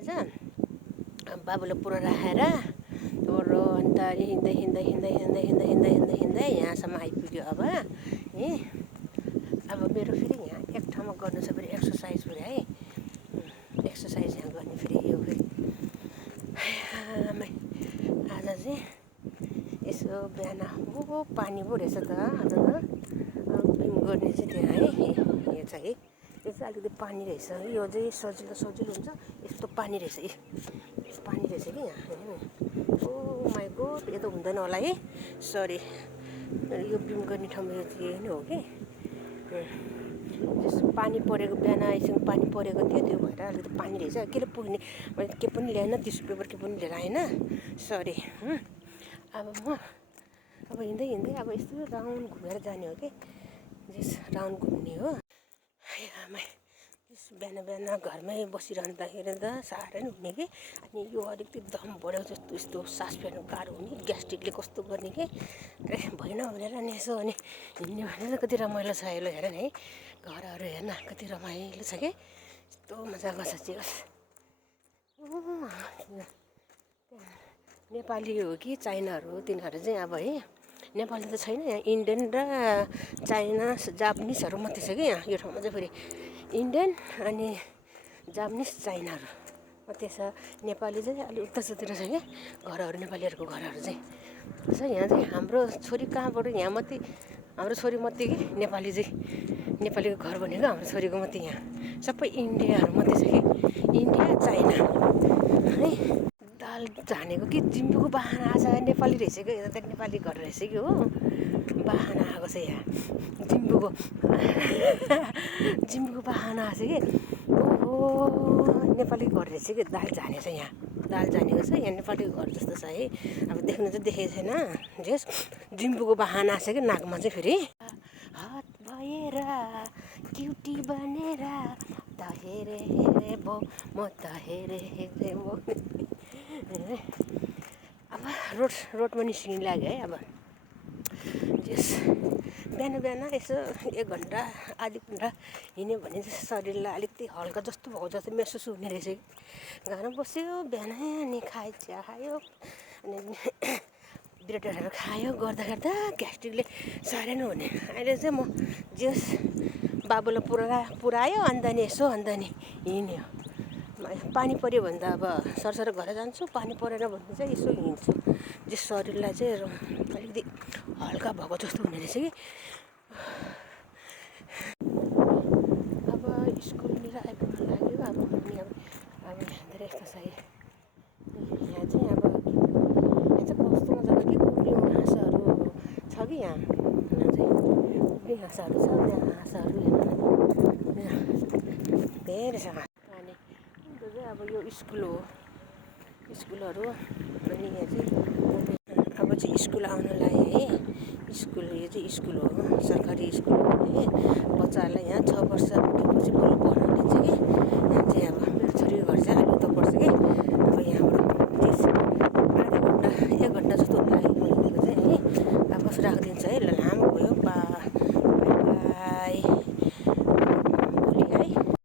आज बाबुलाई पुरा राखेर तोरो अन्त हिँड्दै हिँड्दै हिँड्दै हिँड्दै हिँड्दै हिँड्दै हिँड्दै हिँड्दै यहाँसम्म आइपुग्यो। अब मेरो फेरि यहाँ एक ठाउँमा गर्नु छ फेरि एक्सर्साइज फेरि है, एक्सर्साइज यहाँ गर्ने फेरि यो फेरि आज चाहिँ यसो बिहान पानी पो रहेछ त आज त बिम गर्ने चाहिँ त्यहाँ है यो छ है, यो चाहिँ अलिकति पानी रहेछ। यो चाहिँ सजिलो सजिलो हुन्छ, यस्तो पानी रहेछ, पानी रहेछ कि यहाँ। ओ माई गॉड, यो त हुँदैन होला है, सरी। यो बिम गर्ने ठाउँमा यो चाहिँ यही नै हो कि जस्तो पानी परेको बिहान यसरी पानी परेको थियो, त्यो भएर अलिकति पानी रहेछ। के पुग्ने मैले के पनि ल्याएन, टिस्यु पेपर के पनि लिएर आएन, सरी। अब हिँड्दै हिँड्दै अब यस्तो राउन्ड घुमेर जाने हो कि, जस राउन्ड घुम्ने हो। बिहान बिहान घरमै बसिरहँदाखेरि त साह्रै नै हुने कि, अनि यो अलिकति दम बढ्यो जस्तो यस्तो सास फेर्नु गाह्रो हुने, ग्यास्ट्रिकले कस्तो गर्ने कि, अरे भएन भनेर अनि यसो अनि हिँड्ने भनेर कति रमाइलो छ। यसले हेर है, घरहरू हेर्न कति रमाइलो छ कि, यस्तो मजाको छ चाहिँ। नेपाली हो कि चाइनाहरू, तिनीहरू चाहिँ अब है, नेपाली त छैन यहाँ, इन्डियन र चाइना जापानिजहरू मात्रै छ कि यहाँ। यो ठाउँमा चाहिँ फेरि इन्डियन अनि जापानिज चाइनाहरू मात्रै छ। नेपाली चाहिँ अलिक उतातिर छ क्या घरहरू, नेपालीहरूको घरहरू चाहिँ छ। यहाँ चाहिँ हाम्रो छोरी कहाँबाट यहाँ मात्रै, हाम्रो छोरी मात्रै कि नेपाली चाहिँ, नेपालीको घर भनेको हाम्रो छोरीको मात्रै यहाँ, सबै इन्डियाहरू मात्रै छ कि, इन्डिया चाइना है। दाल झानेको कि जिम्बुको बाहना आएको छ, नेपाली रहेछ कि, यता त नेपाली घर रहेछ कि हो, बाहना आएको छ यहाँ जिम्बुको जिम्बुको बाहना आएको छ कि, ओहो नेपाली घर रहेछ कि। दाल झाने छ यहाँ, दाल झानेको छ यहाँ, नेपालीको घर जस्तो छ है। अब देख्नु चाहिँ देखेको छैन, जेस जिम्बुको बाहना आएको छ कि नाकमा चाहिँ फेरि। हात भएर क्युटी बनेर त हेरे हेरे बो, म त हेरे हेरे बो। अब रोडमा निस्किनु लाग्यो है। अब जस बिहान बिहान यसो 1 घन्टा आधी घन्टा हिँड्यो भने चाहिँ शरीरलाई अलिकति हल्का जस्तो भएको जस्तो महसुस हुने रहेछ कि। घरमा बस्यो बिहान, अनि चिया खायो, अनि ब्रेडहरू खायो, गर्दा गर्दा ग्यास्ट्रिकले साह्रै नै हुने। अहिले चाहिँ म जस बाबुलाई पुऱ्यायो अन्त नि यसो अन्त नि हिँड्यो। पानी पऱ्यो भने त अब सरसर घर जान्छु, पानी परेन भने चाहिँ यसो हिँड्छु, जे शरीरलाई चाहिँ अलिकति हल्का भएको जस्तो हुने रहेछ कि। अब स्कुलतिर आइपुग्नु लाग्यो। अब यहाँनिर यस्तो छ यहाँ चाहिँ, अब यहाँ चाहिँ कस्तो मजाको कि उब्रियो हाँसहरू छ कि यहाँ चाहिँ उब्रियो हाँसहरू छ। त्यहाँ हाँसहरू हेर्नु धेरै छ अनि त्यो चाहिँ अब यो स्कुल हो, स्कुलहरू। अनि यहाँ चाहिँ अब चाहिँ स्कुल आउनलाई है, स्कुल यो चाहिँ स्कुल हो, सरकारी स्कुल हो है। बच्चाहरूलाई यहाँ 6 वर्ष पुगेपछि बल्ल पढ्न दिन्छ कि।